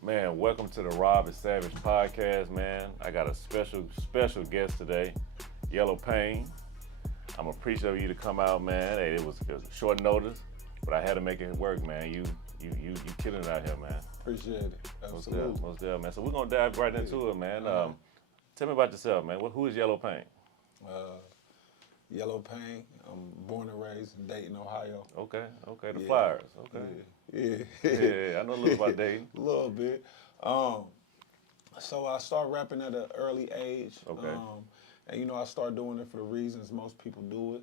Man, welcome to the Rob and Savage podcast, man. I got a special guest today, Yellopain. I'm appreciative of you to come out, man. Hey, it was short notice, but I had to make it work, man. You killing it out here, man. Appreciate it. Absolutely. Most definitely, man. So we're gonna dive right into it, man. Tell me about yourself, man. Who is Yellopain? Uh, Yellopain. I'm born and raised in Dayton, Ohio. Okay, the Yeah. Flyers. Okay. Yeah. Yeah, I know a little about Dayton. A little bit. So I started rapping at an early age. Okay. And I started doing it for the reasons most people do it.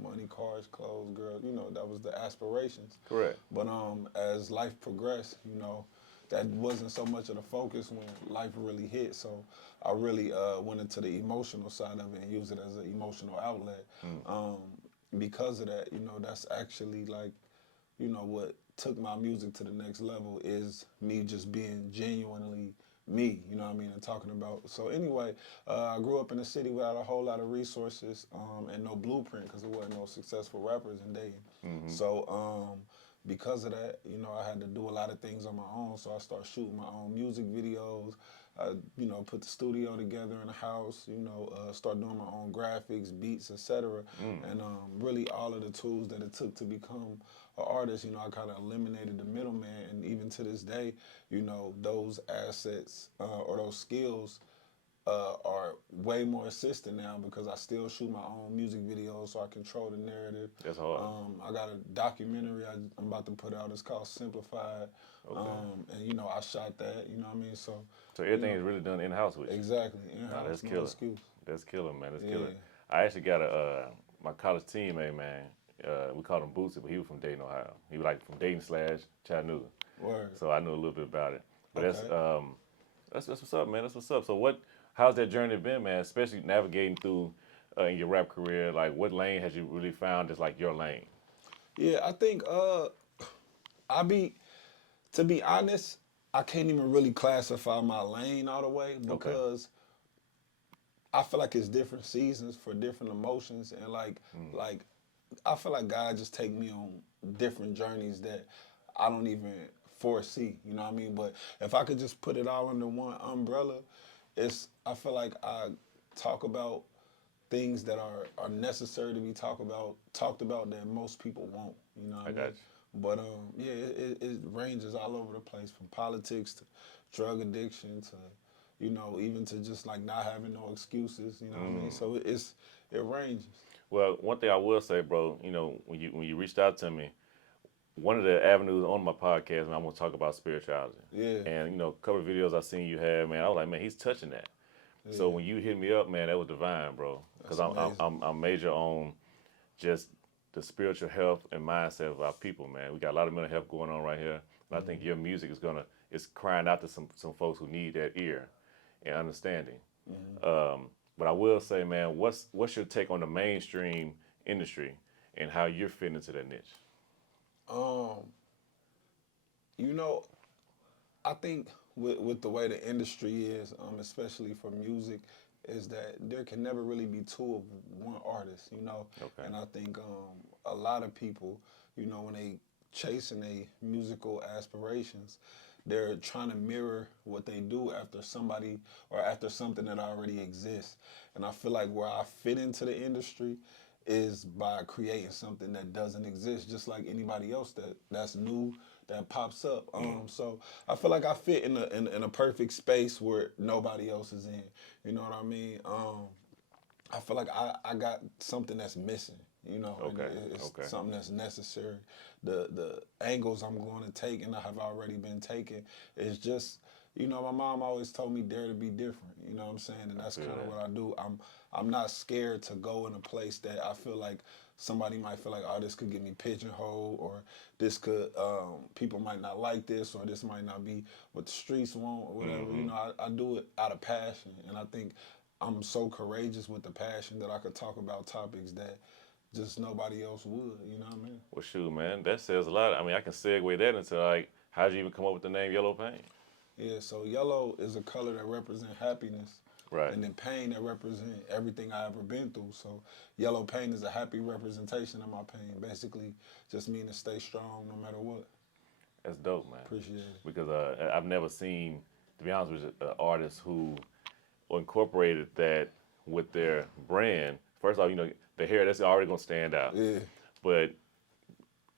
Money, cars, clothes, girls. That was the aspirations. Correct. But as life progressed, that wasn't so much of the focus when life really hit. So I really went into the emotional side of it and used it as an emotional outlet. Because of that, that's actually like, what took my music to the next level is me just being genuinely me, and talking about. So anyway, I grew up in a city without a whole lot of resources and no blueprint because there wasn't no successful rappers in Dayton. So because of that, I had to do a lot of things on my own. So I started shooting my own music videos. I, put the studio together in the house. Start doing my own graphics, beats, etc. And really all of the tools that it took to become an artist. I kind of eliminated the middleman, and even to this day, those assets or those skills are way more assistant now because I still shoot my own music videos, so I control the narrative. That's hard. I got a documentary I'm about to put out. It's called Simplified. Okay. And I shot that. So everything is really done in house with you. Exactly. In-house, That's no killer. excuse. That's killer, man. That's Yeah. killer. I actually got my college teammate, man. We called him Bootsy, but he was from Dayton, Ohio. He was like from Dayton / Chattanooga. Word. So I knew a little bit about it. But Okay. that's what's up, man. That's what's up. So how's that journey been, man? Especially navigating through in your rap career. Like, what lane has you really found that's like your lane? Yeah, I think to be honest, I can't even really classify my lane all the way because I feel like it's different seasons for different emotions, and like I feel like God just take me on different journeys that I don't even foresee. You know what I mean? But if I could just put it all under one umbrella, I feel like I talk about things that are necessary to be talked about that most people won't. You know what I mean? got you. But yeah, it ranges all over the place from politics to drug addiction to even to just like not having no excuses. You know what I mean? So it ranges. Well, one thing I will say, bro, when you reached out to me, one of the avenues on my podcast, man, I'm gonna talk about spirituality. Yeah. And a couple of videos I seen you have, man, I was like, man, he's touching that. Yeah. So when you hit me up, man, that was divine, bro. Because I'm major on just the spiritual health and mindset of our people, man. We got a lot of mental health going on right here, and I think your music is crying out to some folks who need that ear and understanding. But I will say, man, what's your take on the mainstream industry and how you're fitting into that niche? You know, I think with the way the industry is, especially for music, is that there can never really be two of one artist, Okay. And I think a lot of people, when they chasing their musical aspirations, they're trying to mirror what they do after somebody or after something that already exists. And I feel like where I fit into the industry is by creating something that doesn't exist, just like anybody else that's new that pops up. So I feel like I fit in a perfect space where nobody else is in. You know what I mean? I feel like I got something that's missing. And it's something that's necessary. The angles I'm going to take and I have already been taken is just. My mom always told me dare to be different. You know what I'm saying? And that's kind of what I do. I'm not scared to go in a place that I feel like somebody might feel like, oh, this could get me pigeonholed, or this could people might not like this, or this might not be what the streets want, or whatever. I do it out of passion, and I think I'm so courageous with the passion that I could talk about topics that just nobody else would. You know what I mean? Well, shoot, man, that says a lot. I mean, I can segue that into like, how'd you even come up with the name Yellopain? Yeah, so yellow is a color that represents happiness. Right. And then pain that represents everything I ever been through. So Yellopain is a happy representation of my pain. Basically, just meaning stay strong no matter what. That's dope, man. Appreciate it. Because I've never seen, to be honest with you, artists who incorporated that with their brand. First off, the hair, that's already gonna stand out. Yeah. But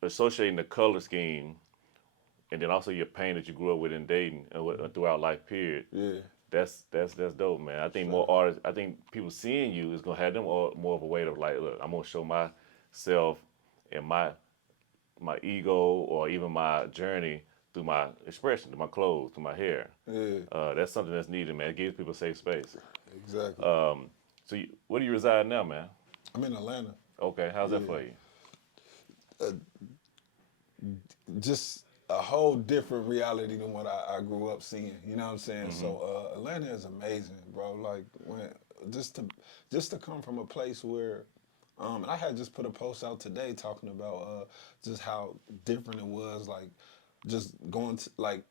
associating the color scheme and then also your pain that you grew up with in Dayton throughout life period. Yeah. That's dope, man. I think more artists, I think people seeing you is gonna have them more of a weight of like, look, I'm gonna show myself and my ego or even my journey through my expression, through my clothes, through my hair. Yeah. That's something that's needed, man. It gives people a safe space. Exactly. So where do you reside now, man? I'm in Atlanta. Okay, how's that for you? Just a whole different reality than what I grew up seeing. You know what I'm saying? Mm-hmm. So Atlanta is amazing, bro. Like just to come from a place where and I had just put a post out today talking about just how different it was. Like just going to like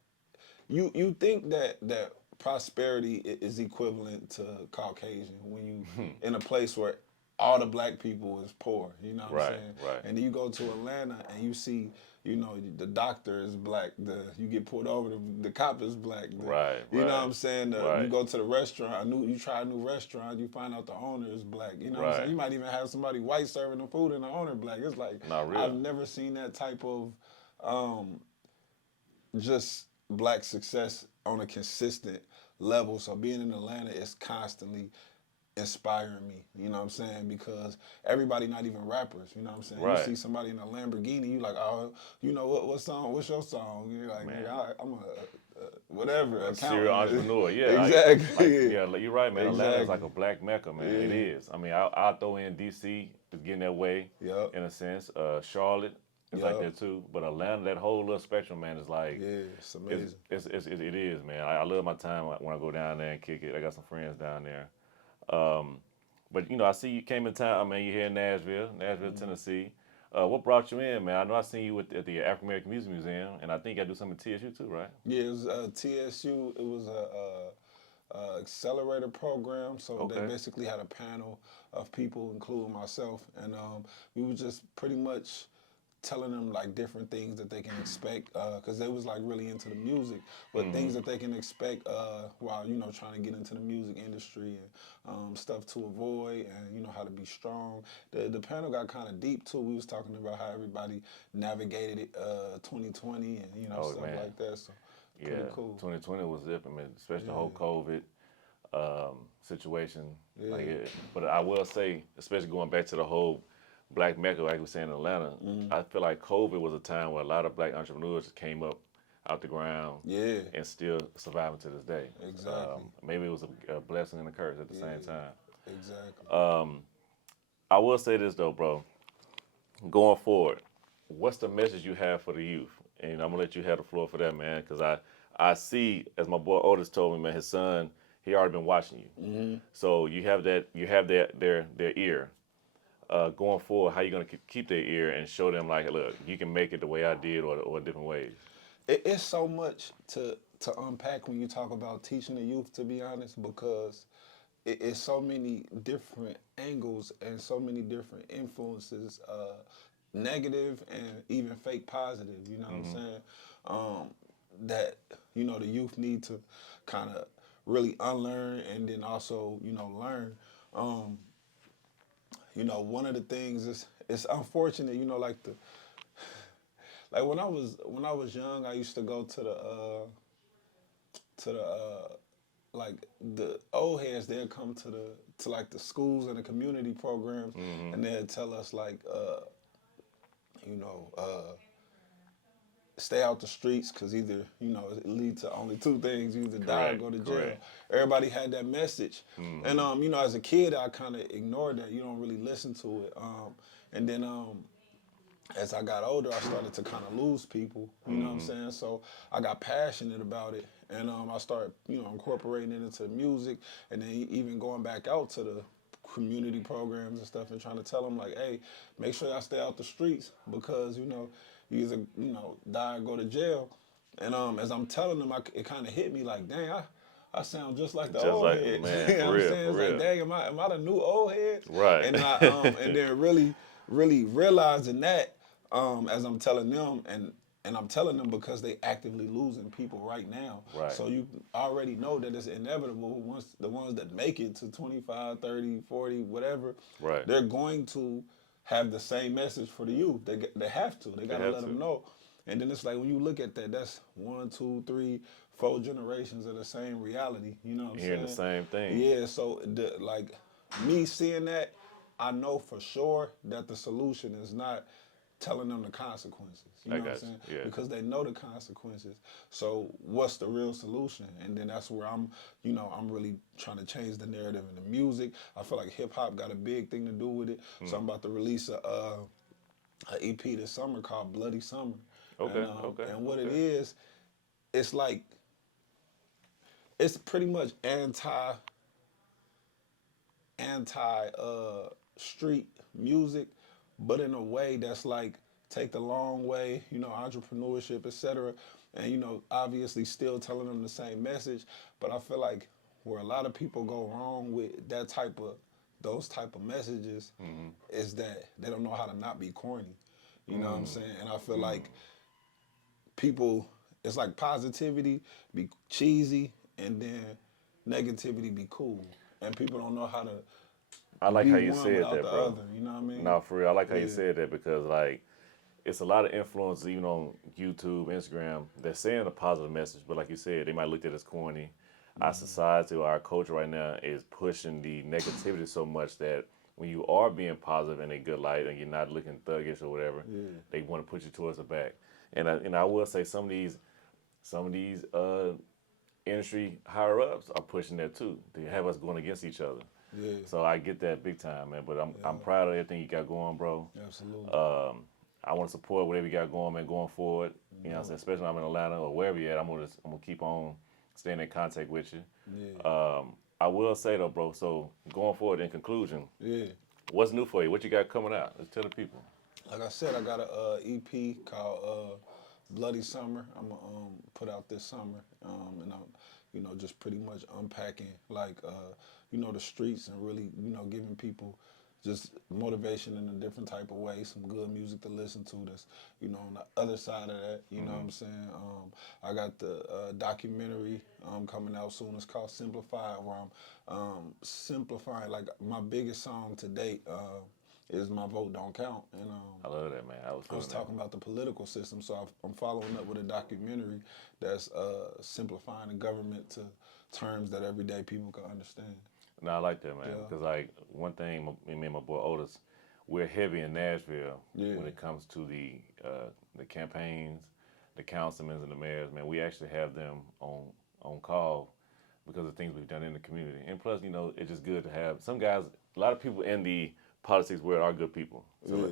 you think that prosperity is equivalent to Caucasian when you in a place where all the black people is poor, you know what I'm saying? Right. And then you go to Atlanta and you see, the doctor is black, you get pulled over, the cop is black. Right. You know what I'm saying? Right. You go to the restaurant, you try a new restaurant, you find out the owner is black. You know what I'm saying? You might even have somebody white serving the food and the owner black. It's like, not real. I've never seen that type of just black success on a consistent level. So being in Atlanta is constantly inspiring me, you know what I'm saying? Because everybody not even rappers, you know what I'm saying? Right. You see somebody in a Lamborghini, you like, oh, what song? What's your song? You're like, man, I'm a whatever. A serial entrepreneur, yeah. Exactly. Yeah, you're right, man. Exactly. Atlanta's like a black mecca, man. It is. I mean, I'll throw in D.C. is getting that way, in a sense. Charlotte is like that too. But Atlanta, that whole little spectrum, man, is like, it's amazing. It is, man. I love my time when I go down there and kick it. I got some friends down there. But I see you came in town. I mean, you're here in Nashville, Tennessee. What brought you in, man? I know I seen you at the African American Music Museum, and I think I do something at TSU too, right? Yeah, it was TSU. It was a accelerator program. So they basically had a panel of people, including myself, and we were just pretty much telling them like different things that they can expect because they was like really into the music, but things that they can expect while trying to get into the music industry and stuff to avoid and how to be strong. The panel got kind of deep too. We was talking about how everybody navigated it 2020 and stuff like that. So pretty cool. 2020 was different, man, especially the whole COVID situation. But I will say, especially going back to the whole Black Mecca, like we were saying in Atlanta, I feel like COVID was a time where a lot of black entrepreneurs came up out the ground and still surviving to this day. Exactly. Maybe it was a blessing and a curse at the same time. Exactly. I will say this though, bro. Going forward, what's the message you have for the youth? And I'm gonna let you have the floor for that, man, because I see, as my boy Otis told me, man, his son, he already been watching you. So you have their ear. Going forward, how you gonna keep their ear and show them like, look, you can make it the way I did or different ways? It's so much to unpack when you talk about teaching the youth, to be honest, because it's so many different angles and so many different influences, negative and even fake positive, you know what I'm saying? That, the youth need to kind of really unlearn and then also, learn. One of the things is it's unfortunate, like when I was young, I used to go to the like the old heads. They'd come to like the schools and the community programs, and they'd tell us like, stay out the streets because either it leads to only two things: you either die or go to jail. Correct. Everybody had that message, and as a kid, I kind of ignored that. You don't really listen to it, and then as I got older, I started to kind of lose people. You know what I'm saying? So I got passionate about it, and I started incorporating it into music, and then even going back out to the community programs and stuff, and trying to tell them like, hey, make sure y'all stay out the streets because you either die or go to jail. And as I'm telling them, it kind of hit me like, dang, I sound just like the old heads. Man, you know what I'm saying? It's real. like, dang, am I the new old heads? Right. And and then really realizing that as I'm telling them, and And I'm telling them because they actively losing people right now. Right. So you already know that it's inevitable once the ones that make it to 25, 30, 40, whatever, Right. they're going to have the same message for the youth. They have to. They got to let them know. And then it's like when you look at that, that's 1, 2, 3, 4 generations of the same reality. You know what I'm saying? Hearing the same thing. Yeah, so like me seeing that, I know for sure that the solution is not telling them the consequences. You know what I'm saying? Yeah. Because they know the consequences. So what's the real solution? And then that's where I'm really trying to change the narrative in the music. I feel like hip hop got a big thing to do with it. So I'm about to release a EP this summer called Bloody Summer. Okay, And what it is, it's like, it's pretty much anti street music, but in a way that's like take the long way, entrepreneurship, etc. And obviously still telling them the same message. But I feel like where a lot of people go wrong with those type of messages is that they don't know how to not be corny. You know what I'm saying? And I feel like people, it's like positivity be cheesy and then negativity be cool. And people don't know how to I like how you one said without that, the bro. other, you know what I mean? No, for real. I like how you said that because, like, it's a lot of influencers, even on YouTube, Instagram, they're saying a positive message, but like you said, they might look at it as corny. Our society, our culture right now is pushing the negativity so much that when you are being positive in a good light and you're not looking thuggish or whatever, they want to push you towards the back. And I will say some of these industry higher ups are pushing that too. They have us going against each other. Yeah. So I get that big time, man. But I'm proud of everything you got going, bro. Absolutely. I want to support whatever you got going, man, going forward. You know what I'm saying? Especially when I'm in Atlanta or wherever you're at, I'm gonna keep on staying in contact with you. Yeah. I will say though, bro, so going forward in conclusion, Yeah. what's new for you? What you got coming out? Let's tell the people. Like I said, I got a EP called Bloody Summer. I'm gonna put out this summer, and I'm, just pretty much unpacking like, the streets and really, giving people just motivation in a different type of way. Some good music to listen to. That's, on the other side of that. You know what I'm saying? I got the documentary coming out soon. It's called Simplify, where I'm simplifying. Like my biggest song to date is My Vote Don't Count. And I love that, man. I was talking about the political system, so I'm following up with a documentary that's simplifying the government to terms that everyday people can understand. No, I like that, man. Because like one thing, me and my boy Otis, we're heavy in Nashville when it comes to the campaigns, the councilmen and the mayors. Man, we actually have them on call because of things we've done in the community. And plus, it's just good to have some guys. A lot of people in the politics world are good people. So,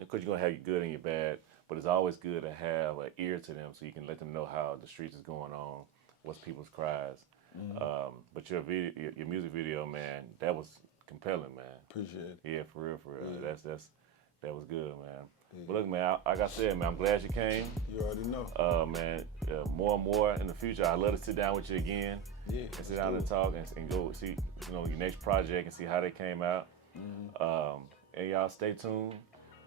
because you're gonna have your good and your bad, but it's always good to have an ear to them so you can let them know how the streets is going on, what's people's cries. But your music video, man, that was compelling, man. Appreciate it. Yeah, for real. Yeah. That was good, man. Yeah. But look, man, like I said, man, I'm glad you came. You already know. Man, more and more in the future, I'd love to sit down with you again. Yeah. And sit down and talk and go see, your next project and see how they came out. And y'all stay tuned.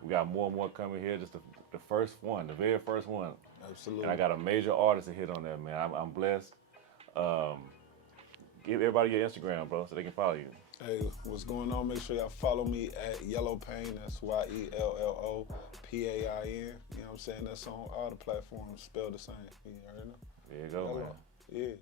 We got more and more coming here. Just the first one, the very first one. Absolutely. And I got a major artist to hit on that, man. I'm blessed. Give everybody your Instagram, bro, so they can follow you. Hey, what's going on? Make sure y'all follow me at Yellopain. That's YELLOPAIN. You know what I'm saying? That's on all the platforms, spelled the same. You already know. There you go, man. Yeah.